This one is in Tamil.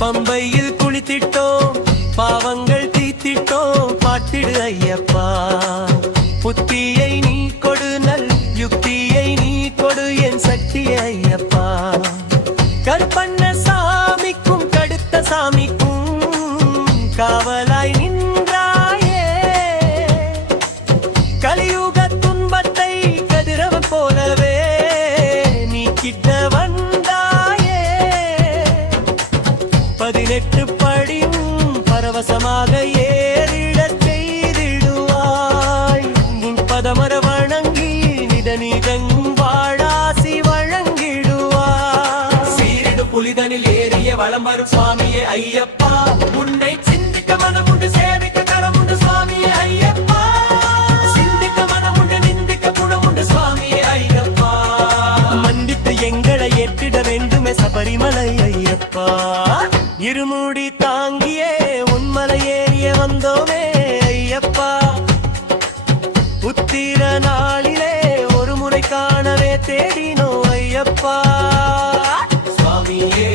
பம்பையில் குளித்திட்டோம், பாவங்கள் தீத்திட்டோம், பாட்டிடு ஐயப்பா. புத்தியை நீ கொடு, நல் யுக்தியை நீ கொடு, என் சக்தி ஐயப்பா. கருப்பண்ண சாமிக்கும் கடுத்த சாமிக்கும் காவலாய் நின்றாயே, கலியுக துன்பத்தை கதிரவன் போலவே நீ கிட்ட வந்தாயே. 18 படியும் பரவசமாக ஏறிடச் செய்திடுவாய். பதமர வணங்கி நிதனிதங்கும் வாழாசி வழங்கிடுவாய். சீரிடு புலிதனில் ஏறிய வளம் வரும் சுவாமியே ஐயப்பா. உன்னை சிந்திக்க மனமுண்டு, சேவிக்க கரமுண்டு சுவாமியே ஐயப்பா. சிந்திக்க மனமுண்டு, நிந்திக்க குணமுண்டு சுவாமியே ஐயப்பா. மன்னித்து எங்களை ஏற்றிட வேண்டுமே சபரிமலை ஐயப்பா. இருமுடி தாங்கியே உன்மலை ஏறிய வந்தோமே ஐயப்பா. உத்திர நாளிலே ஒரு முறை காணவே தேடினோ ஐயப்பா. சுவாமியே